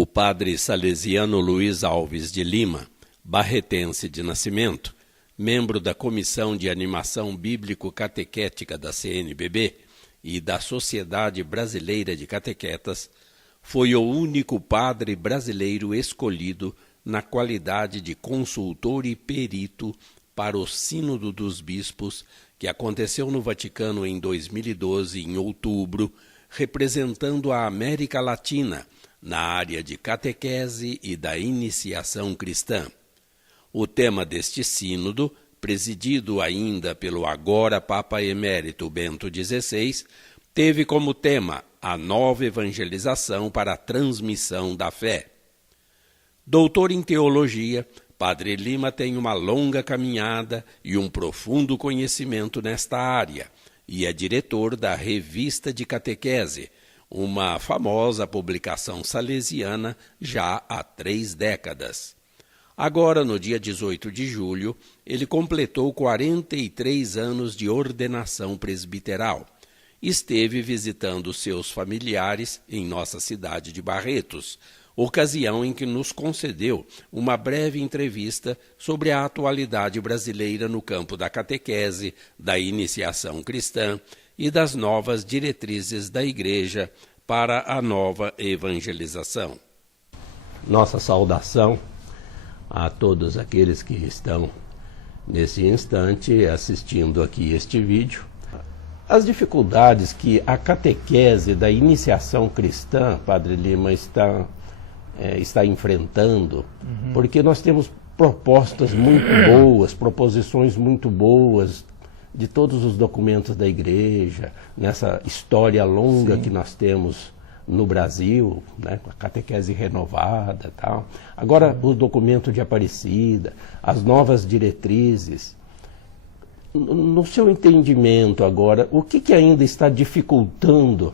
O padre salesiano Luiz Alves de Lima, barretense de nascimento, membro da Comissão de Animação Bíblico-Catequética da CNBB e da Sociedade Brasileira de Catequetas, foi o único padre brasileiro escolhido na qualidade de consultor e perito para o Sínodo dos Bispos, que aconteceu no Vaticano em 2012, em outubro, representando a América Latina na área de catequese e da iniciação cristã. O tema deste sínodo, presidido ainda pelo agora Papa Emérito Bento XVI, teve como tema a nova evangelização para a transmissão da fé. Doutor em teologia, Padre Lima tem uma longa caminhada e um profundo conhecimento nesta área, e é diretor da Revista de Catequese, uma famosa publicação salesiana já há 3 décadas. Agora, no dia 18 de julho, ele completou 43 anos de ordenação presbiteral. Esteve visitando seus familiares em nossa cidade de Barretos, ocasião em que nos concedeu uma breve entrevista sobre a atualidade brasileira no campo da catequese, da iniciação cristã e das novas diretrizes da Igreja para a nova evangelização. Nossa saudação a todos aqueles que estão nesse instante assistindo aqui este vídeo. As dificuldades que a catequese da iniciação cristã, Padre Lima, está enfrentando, porque nós temos propostas muito boas, proposições muito boas de todos os documentos da Igreja, nessa história longa que nós temos no Brasil, né, com a catequese renovada e tal. Agora, o documento de Aparecida, as novas diretrizes. No seu entendimento agora, o que ainda está dificultando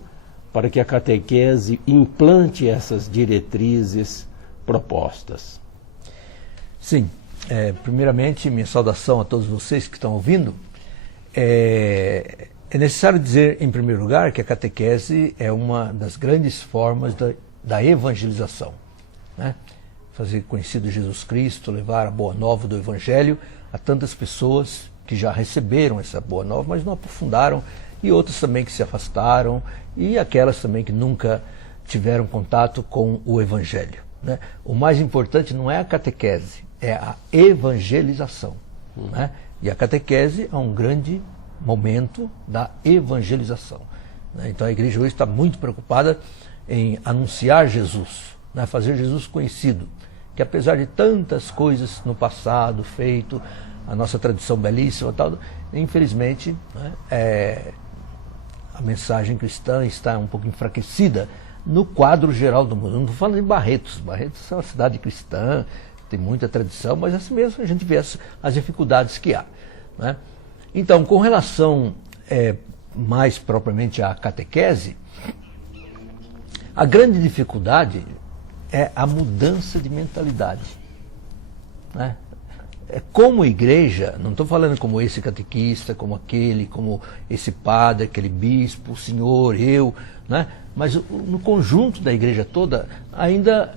para que a catequese implante essas diretrizes propostas? Sim, primeiramente, minha saudação a todos vocês que estão ouvindo. É necessário dizer, em primeiro lugar, que a catequese é uma das grandes formas da evangelização, né? Fazer conhecido Jesus Cristo, levar a boa nova do Evangelho a tantas pessoas que já receberam essa boa nova, mas não aprofundaram, e outras também que se afastaram, e aquelas também que nunca tiveram contato com o Evangelho, né? O mais importante não é a catequese, é a evangelização, né? E a catequese é um grande momento da evangelização, né? Então a Igreja hoje está muito preocupada em anunciar Jesus, né? Fazer Jesus conhecido, que apesar de tantas coisas no passado feito, a nossa tradição belíssima e tal, infelizmente, né, a mensagem cristã está um pouco enfraquecida no quadro geral do mundo. Eu não estou falando de Barretos. Barretos é uma cidade cristã, tem muita tradição, mas assim mesmo a gente vê as dificuldades que há, né? Então, com relação mais propriamente à catequese, a grande dificuldade é a mudança de mentalidade, né? Como igreja, não estou falando como esse catequista, como aquele, como esse padre, aquele bispo, o senhor, eu, né? Mas no conjunto da igreja toda, ainda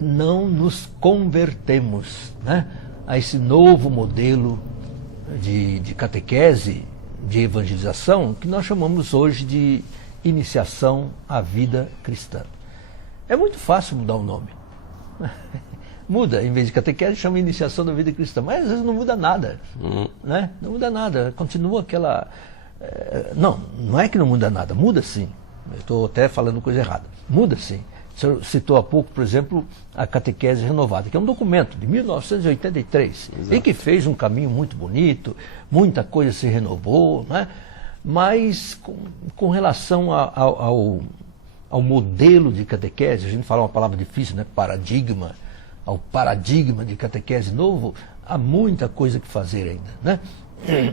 não nos convertemos, né, a esse novo modelo de catequese, de evangelização, que nós chamamos hoje de iniciação à vida cristã. É muito fácil mudar o nome. Muda, em vez de catequese, chama iniciação da vida cristã, mas às vezes não muda nada, né? Não muda nada, continua aquela... Não é que não muda nada, muda sim. Eu estou até falando coisa errada. Muda sim. O senhor citou há pouco, por exemplo, a Catequese Renovada, que é um documento de 1983, Exato. E que fez um caminho muito bonito, muita coisa se renovou, né? Mas com relação ao modelo de catequese, a gente fala uma palavra difícil, né? Paradigma, ao paradigma de catequese novo, há muita coisa que fazer ainda, né?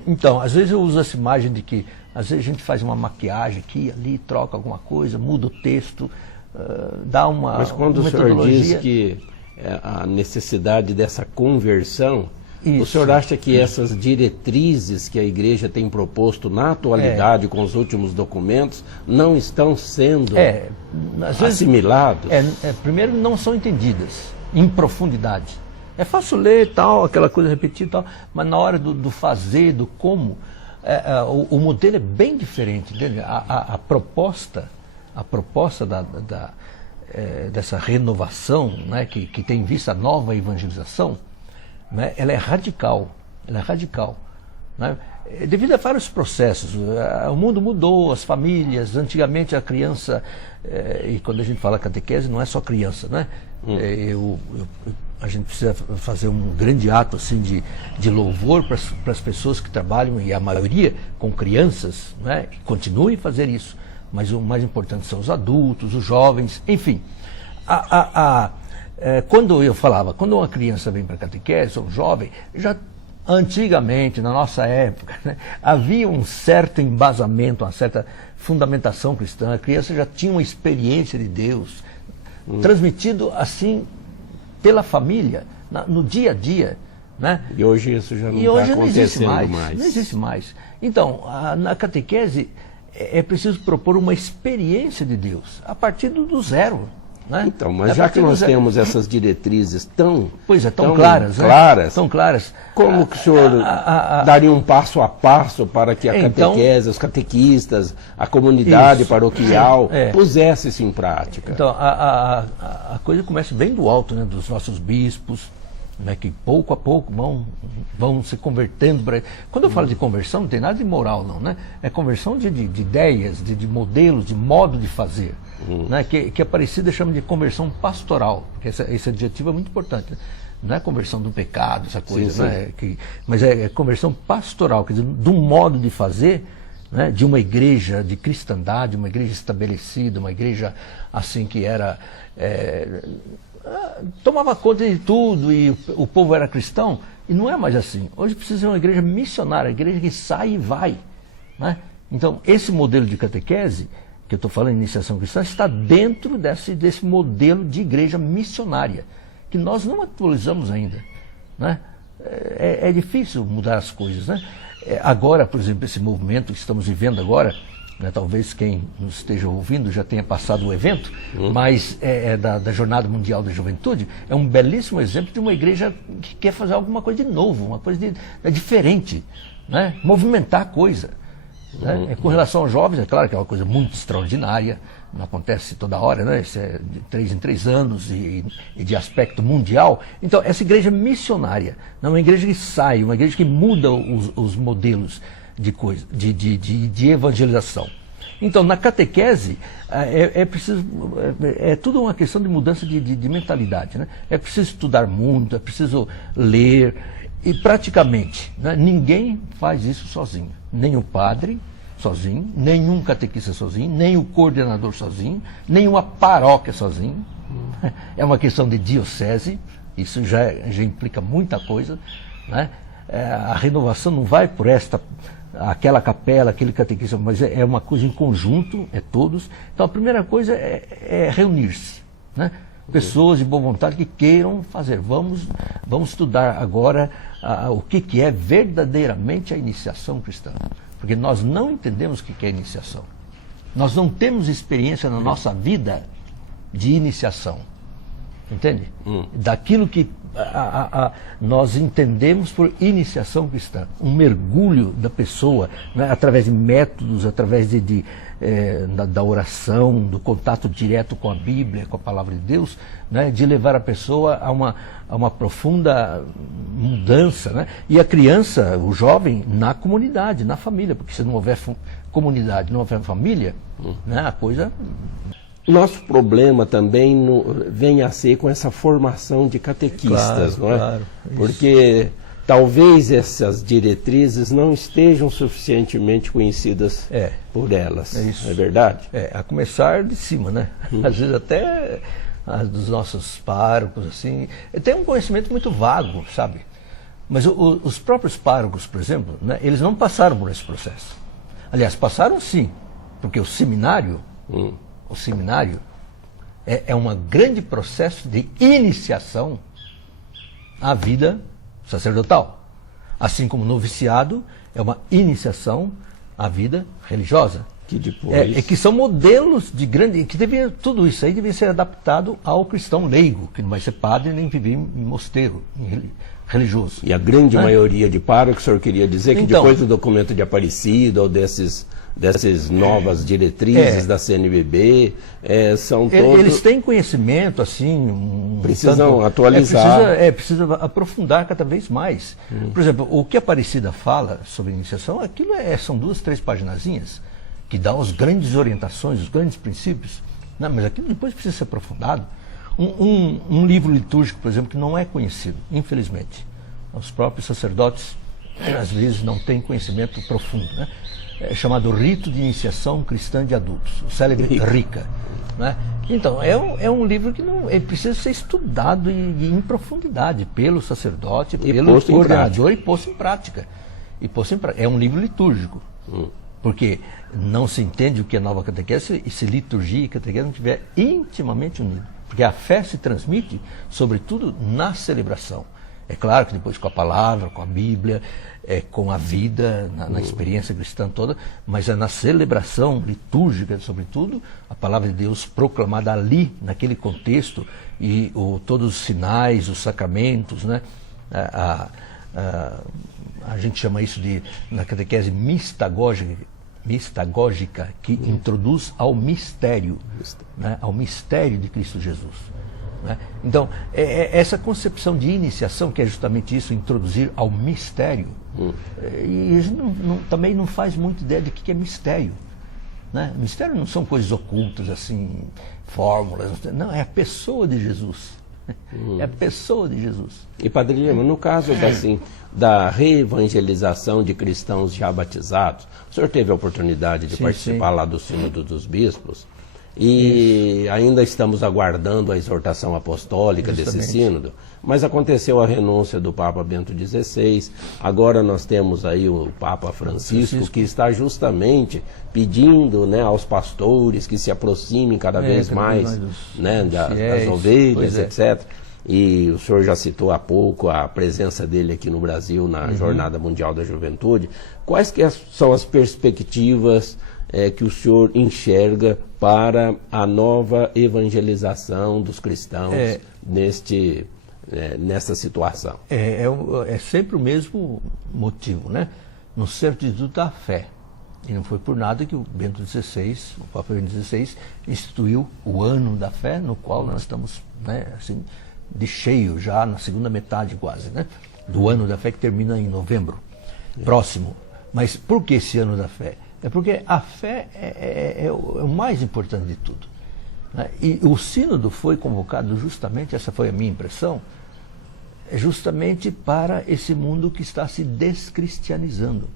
Então, às vezes eu uso essa imagem de que, às vezes a gente faz uma maquiagem aqui, ali, troca alguma coisa, muda o texto, dá uma Mas quando o senhor diz que a necessidade dessa conversão, O senhor acha que essas diretrizes que a igreja tem proposto na atualidade com os últimos documentos não estão sendo assimilados? Primeiro, não são entendidas em profundidade. É fácil ler tal, aquela coisa repetida tal, mas na hora do fazer, do como, o modelo é bem diferente. Entende? A proposta dessa renovação, né, que tem em vista a nova evangelização, né, ela é radical, né, devido a vários processos. O mundo mudou, as famílias, antigamente a criança, e quando a gente fala catequese não é só criança, né? A gente precisa fazer um grande ato assim, de louvor para as pessoas que trabalham, e a maioria com crianças, né, e continuem a fazer isso. Mas o mais importante são os adultos, os jovens, enfim. Quando eu falava, quando uma criança vem para a catequese, ou um jovem, já antigamente, na nossa época, né, havia um certo embasamento, uma certa fundamentação cristã. A criança já tinha uma experiência de Deus, transmitido assim pela família, no dia a dia. Né? E hoje isso já não está acontecendo mais. Não existe mais. Então, na catequese é preciso propor uma experiência de Deus, a partir do zero. Né? Então, mas já que nós temos essas diretrizes tão claras, né? Tão claras, como que o senhor daria um passo a passo para que a catequese, os catequistas, a comunidade paroquial pusesse isso em prática? Então, a coisa começa bem do alto, né, dos nossos bispos, né, que pouco a pouco vão se convertendo. Quando eu falo de conversão, não tem nada de moral, não, né? É conversão de ideias, de modelos, de modo de fazer. Né, que a Aparecida chama de conversão pastoral, porque esse adjetivo é muito importante. Né? Não é conversão do pecado, essa coisa, sim. Né? Mas é conversão pastoral, quer dizer, de um modo de fazer, né, de uma igreja de cristandade, uma igreja estabelecida, uma igreja assim que era... tomava conta de tudo e o povo era cristão, e não é mais assim. Hoje precisa ser uma igreja missionária, uma igreja que sai e vai. Né? Então, esse modelo de catequese, que eu estou falando, iniciação cristã, está dentro desse modelo de igreja missionária, que nós não atualizamos ainda. Né? É difícil mudar as coisas. Né? Agora, por exemplo, esse movimento que estamos vivendo agora, né, talvez quem nos esteja ouvindo já tenha passado o evento, mas da Jornada Mundial da Juventude, é um belíssimo exemplo de uma igreja que quer fazer alguma coisa de novo, uma coisa diferente, né? Movimentar a coisa. Né? Com relação aos jovens, é claro que é uma coisa muito extraordinária, não acontece toda hora, né? Isso é de 3 em 3 anos e de aspecto mundial. Então, essa igreja missionária, não é uma igreja que sai, uma igreja que muda os modelos de coisa, de evangelização. Então, na catequese, é preciso, tudo uma questão de mudança de mentalidade. Né? É preciso estudar muito, é preciso ler, e praticamente, né, ninguém faz isso sozinho. Nem o padre sozinho, nenhum catequista sozinho, nem o coordenador sozinho, nenhuma paróquia sozinho. É uma questão de diocese, isso já implica muita coisa. Né? A renovação não vai por aquela capela, aquele catequista, mas é uma coisa em conjunto, é todos. Então a primeira coisa é reunir-se, né? Pessoas de boa vontade que queiram fazer. Vamos estudar agora o que é verdadeiramente a iniciação cristã. Porque nós não entendemos o que é iniciação. Nós não temos experiência na nossa vida de iniciação. Entende? Daquilo que nós entendemos por iniciação cristã. Um mergulho da pessoa, né, através de métodos, através da oração, do contato direto com a Bíblia, com a Palavra de Deus, né, de levar a pessoa a uma profunda mudança. Né? E a criança, o jovem, na comunidade, na família, porque se não houver comunidade, não houver família, né, a coisa... Nosso problema também vem a ser com essa formação de catequistas, claro, não é? Claro, porque talvez essas diretrizes não estejam suficientemente conhecidas por elas. É verdade? A começar de cima, né? Às vezes até dos nossos párocos, assim, tem um conhecimento muito vago, sabe? Mas os próprios párocos, por exemplo, né, eles não passaram por esse processo. Aliás, passaram sim, porque o seminário é um grande processo de iniciação à vida sacerdotal. Assim como o noviciado é uma iniciação à vida religiosa. Que depois... que são modelos de grande... que devia, tudo isso aí devia ser adaptado ao cristão leigo, que não vai ser padre nem viver em mosteiro religioso. E a grande maioria de párocos, o senhor queria dizer que Então, depois do documento de Aparecida ou dessas novas diretrizes da CNBB, são todos... Eles têm conhecimento, assim... Precisam atualizar. Precisa aprofundar cada vez mais. Por exemplo, o que a Aparecida fala sobre iniciação, aquilo são 2, 3 paginazinhas, que dá as grandes orientações, os grandes princípios. Não, mas aquilo depois precisa ser aprofundado. Um livro litúrgico, por exemplo, que não é conhecido, infelizmente. Os próprios sacerdotes, às vezes, não têm conhecimento profundo, né? É chamado Rito de Iniciação Cristã de Adultos, o célebre RICA. Né? Então, é um livro que ele precisa ser estudado em profundidade pelo sacerdote, pelo coordenador e posto em prática. É um livro litúrgico. Porque não se entende o que é nova catequese se liturgia e catequese não estiver intimamente unido. Porque a fé se transmite, sobretudo, na celebração. É claro que depois com a palavra, com a Bíblia, com a vida, na experiência cristã toda, mas é na celebração litúrgica, sobretudo, a palavra de Deus proclamada ali, naquele contexto, e todos os sinais, os sacramentos, né? A gente chama isso na catequese mistagógica, que introduz ao mistério, né? Ao mistério de Cristo Jesus. Né? Então, essa concepção de iniciação, que é justamente isso, introduzir ao mistério, e a gente também não faz muita ideia de que é mistério. Né? Mistério não são coisas ocultas, assim, fórmulas, não, é a pessoa de Jesus. É a pessoa de Jesus. E Padre Lima, no caso da reevangelização de cristãos já batizados, o senhor teve a oportunidade de participar lá do Sínodo dos Bispos, e ainda estamos aguardando a exortação apostólica desse sínodo, mas aconteceu a renúncia do Papa Bento XVI, agora nós temos aí o Papa Francisco, que está justamente pedindo, né, aos pastores que se aproximem cada vez mais das ovelhas, etc. E o senhor já citou há pouco a presença dele aqui no Brasil na Jornada Mundial da Juventude. Quais que são as perspectivas que o senhor enxerga para a nova evangelização dos cristãos nessa situação? É sempre o mesmo motivo, né? No certitude da fé. E não foi por nada que o Bento XVI, o Papa Bento XVI, instituiu o ano da fé, no qual nós estamos, né, assim, de cheio já na segunda metade quase, né? Do ano da fé, que termina em novembro próximo. Mas por que esse ano da fé? É porque a fé é o mais importante de tudo. Né? E o sínodo foi convocado justamente, essa foi a minha impressão, justamente para esse mundo que está se descristianizando.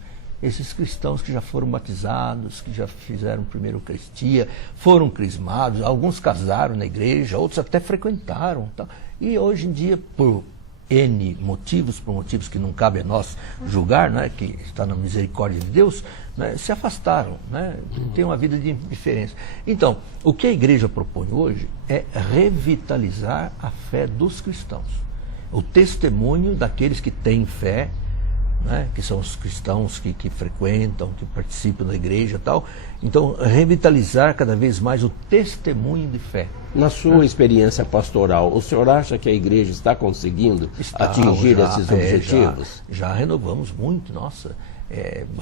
Esses cristãos que já foram batizados, que já fizeram primeiro Eucaristia, foram crismados, alguns casaram na igreja, outros até frequentaram. Tá? E hoje em dia, por N motivos, por motivos que não cabe a nós julgar, né, que está na misericórdia de Deus, né, se afastaram, né, têm uma vida de indiferença. Então, o que a igreja propõe hoje é revitalizar a fé dos cristãos. O testemunho daqueles que têm fé, né, que são os cristãos que frequentam, que participam da igreja e tal. Então, revitalizar cada vez mais o testemunho de fé. Na sua experiência pastoral, o senhor acha que a igreja está conseguindo atingir esses objetivos? Já renovamos muito, nossa.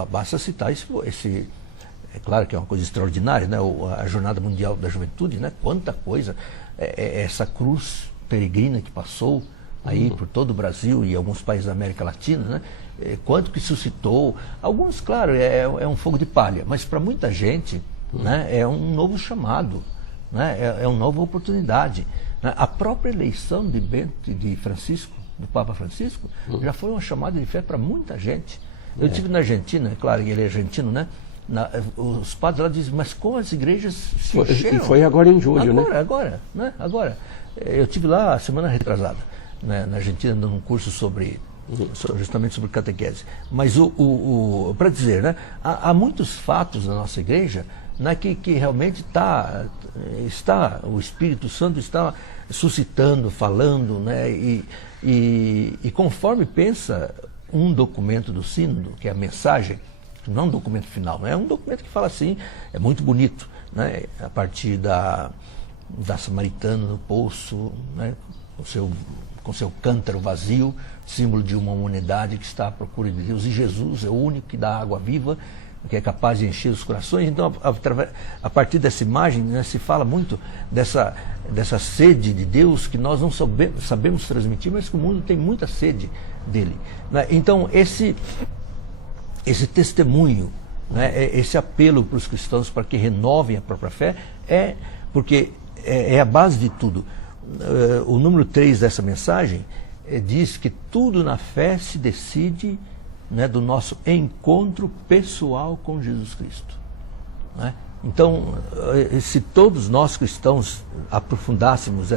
Basta citar esse... É claro que é uma coisa extraordinária, né? A Jornada Mundial da Juventude, né? Quanta coisa. Essa cruz peregrina que passou aí por todo o Brasil e alguns países da América Latina, né? Quanto que suscitou. Alguns, claro, é um fogo de palha, mas para muita gente, né, é um novo chamado, né? É uma nova oportunidade. Né? A própria eleição de Francisco, do Papa Francisco, já foi uma chamada de fé para muita gente. Eu estive na Argentina, claro, ele é argentino, né? Os padres lá dizem, mas como as igrejas se encheram? E foi agora em julho, né? Agora. Eu estive lá a semana retrasada, né, na Argentina, dando um curso justamente sobre catequese. Mas para dizer, né, há muitos fatos na nossa igreja, né, que realmente o Espírito Santo está suscitando, falando, né? E conforme pensa um documento do sínodo, que é a mensagem, não é um documento final, é um documento que fala assim, é muito bonito, né? A partir da samaritana no poço, né? com seu cântaro vazio, símbolo de uma humanidade que está à procura de Deus, e Jesus é o único que dá água viva, que é capaz de encher os corações. Então, a partir dessa imagem, né, se fala muito dessa sede de Deus que nós não sabemos transmitir, mas que o mundo tem muita sede dele, né? Então, esse testemunho, né, esse apelo para os cristãos para que renovem a própria fé, porque é a base de tudo. O número 3 dessa mensagem diz que tudo na fé se decide, né, do nosso encontro pessoal com Jesus Cristo, né? Então, se todos nós cristãos aprofundássemos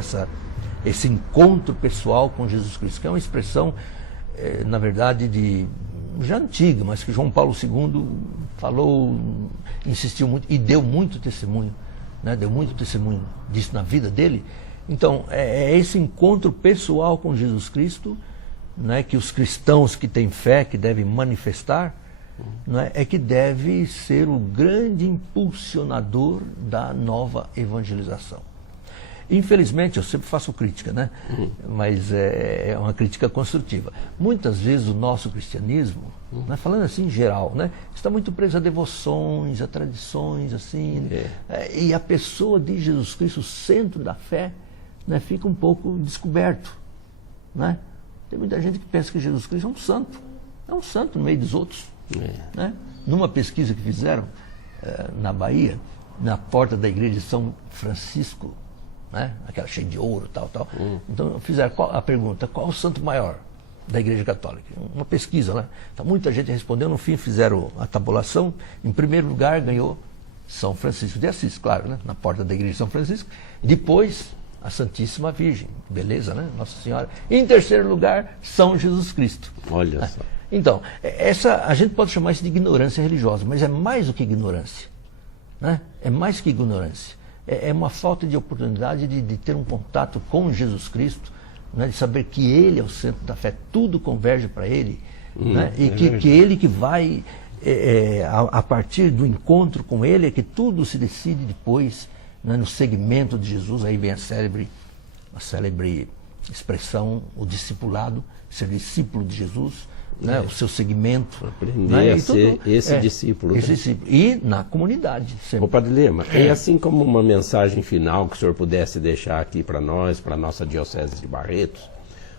esse encontro pessoal com Jesus Cristo, que é uma expressão, na verdade, já antiga, mas que João Paulo II falou, insistiu muito e deu muito testemunho, né? Deu muito testemunho disso na vida dele. Então, é esse encontro pessoal com Jesus Cristo, né, que os cristãos que têm fé, que devem manifestar, né, é que deve ser o grande impulsionador da nova evangelização. Infelizmente, eu sempre faço crítica, né? Mas é uma crítica construtiva. Muitas vezes o nosso cristianismo, né, falando assim em geral, né, está muito preso a devoções, a tradições, assim, e a pessoa de Jesus Cristo, o centro da fé, né, fica um pouco descoberto, né? Tem muita gente que pensa que Jesus Cristo é um santo no meio dos outros, né? Numa pesquisa que fizeram na Bahia, na porta da igreja de São Francisco, né, aquela cheia de ouro, tal. Então fizeram a pergunta: qual o santo maior da Igreja Católica? Uma pesquisa, né? Então muita gente respondeu, no fim fizeram a tabulação. Em primeiro lugar ganhou São Francisco de Assis, claro, né, na porta da igreja de São Francisco. Depois a Santíssima Virgem, beleza, né? Nossa Senhora. E em terceiro lugar, São Jesus Cristo. Olha só. Então, a gente pode chamar isso de ignorância religiosa, mas é mais do que ignorância, né? É mais que ignorância. É uma falta de oportunidade de ter um contato com Jesus Cristo, né? De saber que Ele é o centro da fé, tudo converge para Ele, né? E que Ele que vai, a partir do encontro com Ele, é que tudo se decide depois, né, no segmento de Jesus. Aí vem a célebre expressão, o discipulado, ser discípulo de Jesus, né, o seu segmento. Aprender, né, a ser esse discípulo. Esse discípulo. E na comunidade. Ô, Padre Lema, assim como uma mensagem final que o senhor pudesse deixar aqui para nós, para a nossa Diocese de Barretos,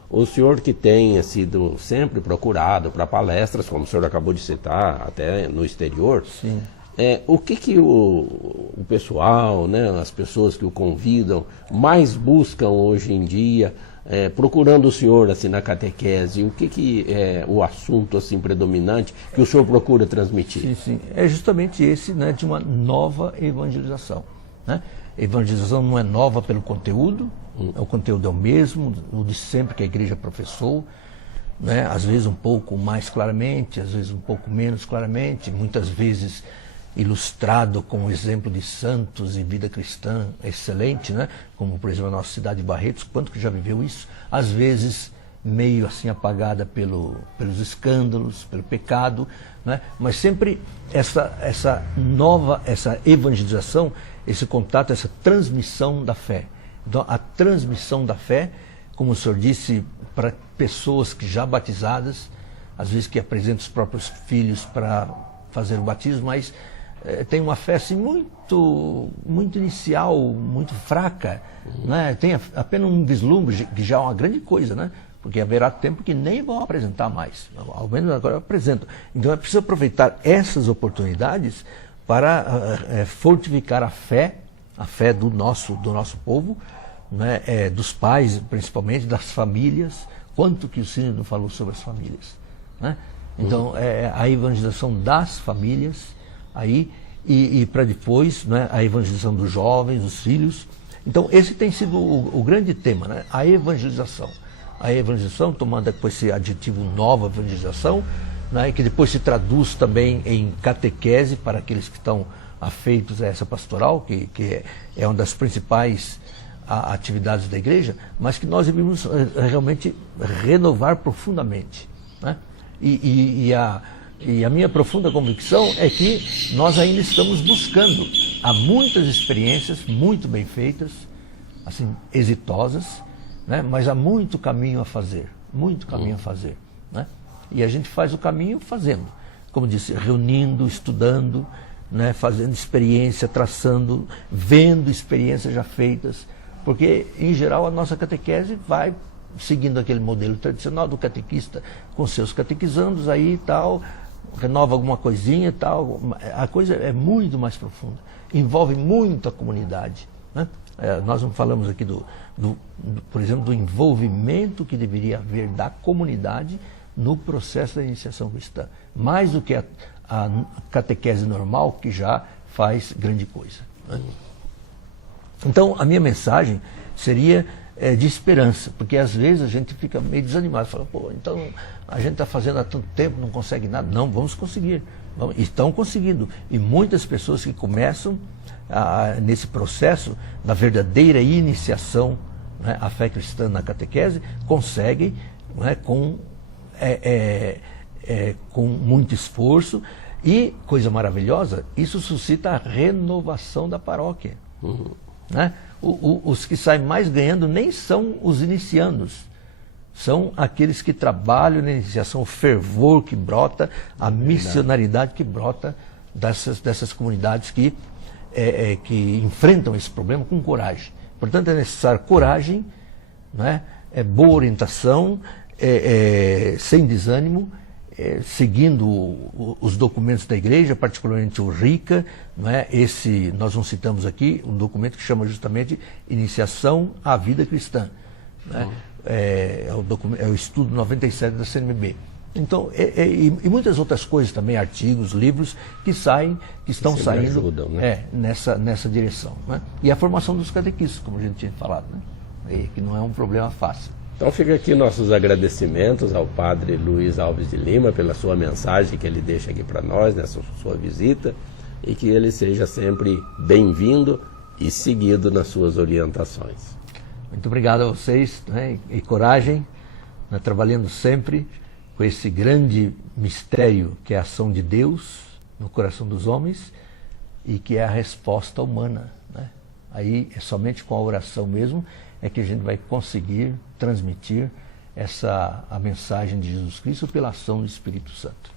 o senhor que tenha sido sempre procurado para palestras, como o senhor acabou de citar, até no exterior, sim, o que o pessoal, né, as pessoas que o convidam, mais buscam hoje em dia, procurando o senhor assim, na catequese? O que é o assunto assim, predominante que o senhor procura transmitir? Sim. É justamente esse, né, de uma nova evangelização, né? A evangelização não é nova pelo conteúdo, o conteúdo é o mesmo, o de sempre que a igreja professou, né? Às vezes um pouco mais claramente, às vezes um pouco menos claramente, muitas vezes ilustrado com o exemplo de santos e vida cristã excelente, né? Como por exemplo a nossa cidade de Barretos, quanto que já viveu isso, às vezes meio assim apagada pelos escândalos, pelo pecado, né? Mas sempre essa evangelização, esse contato, essa transmissão da fé. Então a transmissão da fé, como o senhor disse, para pessoas que já batizadas, às vezes que apresentam os próprios filhos para fazer o batismo, mas tem uma fé assim, muito inicial, muito fraca, né? Tem apenas um vislumbre, que já é uma grande coisa, né? Porque haverá tempo que nem vão apresentar mais, ao menos agora apresentam. Então é preciso aproveitar essas oportunidades para fortificar a fé do nosso povo, né? Dos pais, principalmente, das famílias. Quanto que o Sínodo falou sobre as famílias, né? Então, a evangelização das famílias, aí, e para depois, né, a evangelização dos jovens, dos filhos. Então, esse tem sido o grande tema, né? A evangelização. A evangelização, tomando depois esse adjetivo nova evangelização, né, que depois se traduz também em catequese para aqueles que estão afeitos a essa pastoral, que é uma das principais atividades da igreja, mas que nós devemos realmente renovar profundamente, né? E a minha profunda convicção é que nós ainda estamos buscando. Há muitas experiências muito bem feitas, assim, exitosas, né? Mas há muito caminho a fazer, né? E a gente faz o caminho fazendo, como disse, reunindo, estudando, né? Fazendo experiência, traçando, vendo experiências já feitas, porque, em geral, a nossa catequese vai seguindo aquele modelo tradicional do catequista com seus catequizandos aí e tal, renova alguma coisinha e tal. A coisa é muito mais profunda, envolve muito a comunidade, né? Nós não falamos aqui, por exemplo, do envolvimento que deveria haver da comunidade no processo da iniciação cristã, mais do que a catequese normal, que já faz grande coisa, né? Então, a minha mensagem seria de esperança, porque às vezes a gente fica meio desanimado, fala, pô, então a gente está fazendo há tanto tempo, não consegue nada. Não, vamos conseguir, estão conseguindo. E muitas pessoas que começam nesse processo da verdadeira iniciação, né, à fé cristã na catequese, conseguem, né, com muito esforço. E, coisa maravilhosa, isso suscita a renovação da paróquia. Né? Os que saem mais ganhando nem são os iniciandos, são aqueles que trabalham na iniciação, o fervor que brota, a missionaridade que brota dessas comunidades que enfrentam esse problema com coragem. Portanto, é necessário coragem, né? Boa orientação, sem desânimo, seguindo os documentos da igreja, particularmente o RICA, não é? Nós não citamos aqui um documento que chama justamente Iniciação à Vida Cristã, né? É o estudo 97 da CNBB. Então, e muitas outras coisas também, artigos, livros que estão saindo ajudam, né? nessa direção, né? E a formação dos catequistas, como a gente tinha falado, né? Que não é um problema fácil. Então fica aqui nossos agradecimentos ao Padre Luiz Alves de Lima pela sua mensagem que ele deixa aqui para nós, nessa sua visita, e que ele seja sempre bem-vindo e seguido nas suas orientações. Muito obrigado a vocês, né? E coragem, né? Trabalhando sempre com esse grande mistério que é a ação de Deus no coração dos homens e que é a resposta humana, né? Aí é somente com a oração mesmo é que a gente vai conseguir transmitir a mensagem de Jesus Cristo pela ação do Espírito Santo.